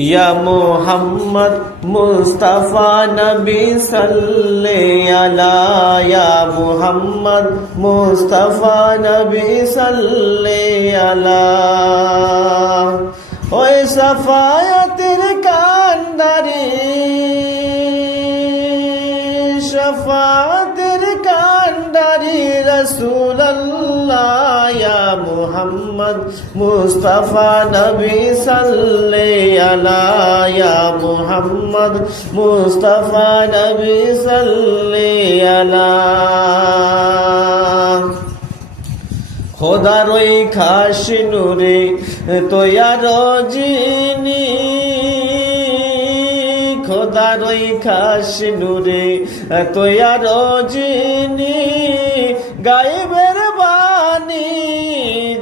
ইয়া মুহাম্মদ মুস্তাফা নবী সাল্লি আলা ইয়া মুহাম্মদ মুস্তাফা নবী সাল্লি আলা ওই সাফায়াতের কান্ডারি শফাতের কান্ডারি রাসূলুল্লাহ ইয়া মুহাম্মদ মুস্তাফা নবী সাল্লি আলা ইয়া মুহাম্মদ মুস্তাফা নবী সাল্লি আলা খোদার ওই খাস নূরে তৈয়ার জিনি খোদার ওই খাস নূরে তৈয়ার জিনি গায়েবের বাণী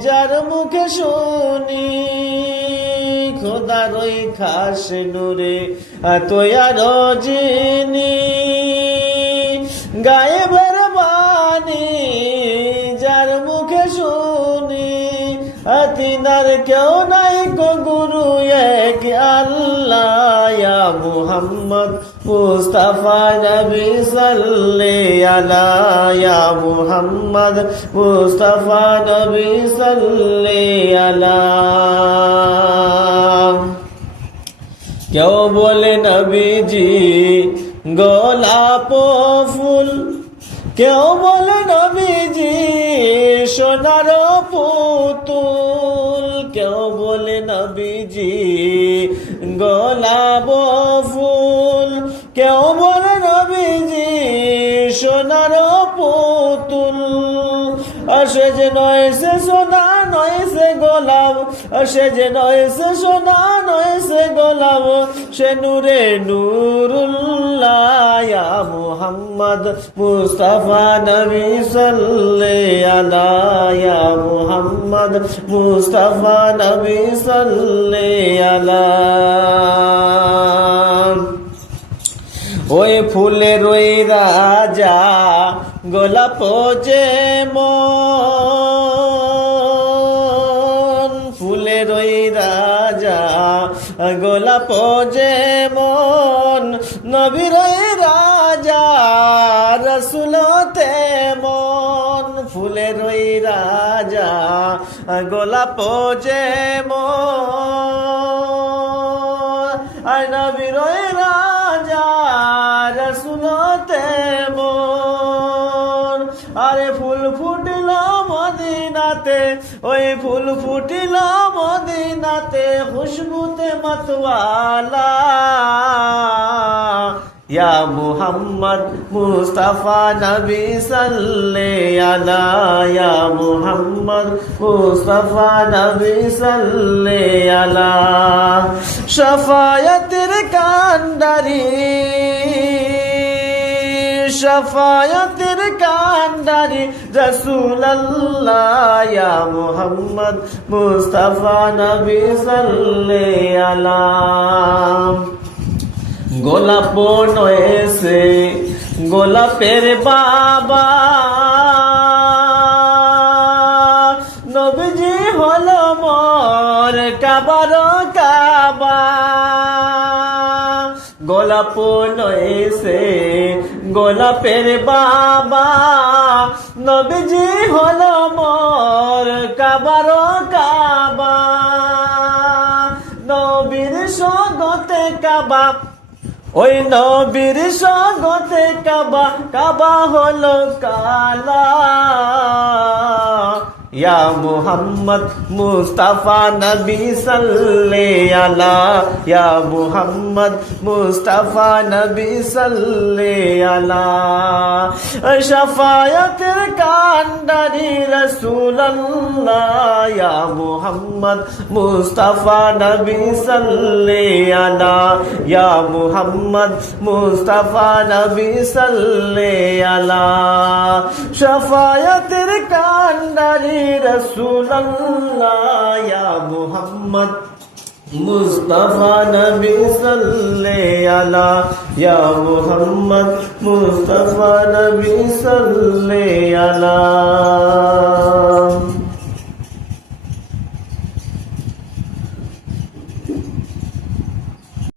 যার মুখে শুনি খোদার ওই খাস নূরে তৈয়ার জিনি গায়েবের বাণী যার মুখে শুনি তিনার কেউ নাই গো গুরু এক আল্লাহ ইয়া মুহাম্মদ মুস্তাফা নবী সাল্লি আলা ইয়া মুহাম্মদ মুস্তাফা নবী সাল্লি আলা কেউ বলে নবীজি গোলাপ ফুল কেউ বলে নবীজি সোনার পুতুল কেউ বলে নবীজি গোলাপ ফুল কেউ বলে নবীজি সোনার পুতুল সে যে নয় সে সোনা নয় সে গোলাপ সে যে নয় সে সোনা নয় সে গোলাপ সে নূরে নূরুল্লাহ ইয়া মুহাম্মদ মুস্তাফা নবী সাল্লি আলা ইয়া মুহাম্মদ মুস্তাফা নবী সাল্লি আলা ওই ফুলের ওই রাজা গোলাপ যেমন ফুলের ওই রাজা গোলাপ যেমন নবীর ওই রাজা রসুল তেমন ফুলের ওই রাজা গোলাপ যেমন আর নবীর ওই রাজা রসুল তেমন আরে ফুল ফুটিল মদিনাতে ওই ফুল ফুটিল মদিনাতে খুশবুতে মতওয়ালা ইয়া মুহাম্মদ মুস্তাফা নবী সাল্লি আলা ইয়া মুহাম্মদ মুস্তাফা নবী সাল্লি আলা শাফায়াতের কান্ডারি শাফায়াতের কান্ডারি রাসূলুল্লাহ ইয়া মুহাম্মদ মুস্তাফা নবী সাল্লি আলা গোলাপ নয়েছে গোলাপের বাবা নবীজি হলো মোর কাবার কাবা গোলাপ নয়েছে গোলাপের বাবা নবীজি হলো মোর কাবার কাবা নবীর সগতে কাবা ওই নবীর সগতে কাবা কাবা হলো কালা ইয়া মুহাম্মদ মুস্তাফা নবী সাল্লি আলা ইয়া মুহাম্মদ মুস্তাফা নবী সাল্লি আলা শাফায়াতের কান্ডারি রাসূলুল্লাহ ইয়া মুহাম্মদ মুস্তাফা নবী সাল্লি আলা ইয়া মুহাম্মদ মুস্তাফা নবী সাল্লি আলা শাফায়াতের কান্ডারি রসূলুল্লাহ ইয়া মুহাম্মদ মুস্তাফা নবী সাল্লি আলা ইয়া মুহাম্মদ মুস্তাফা নবী সাল্লি আলা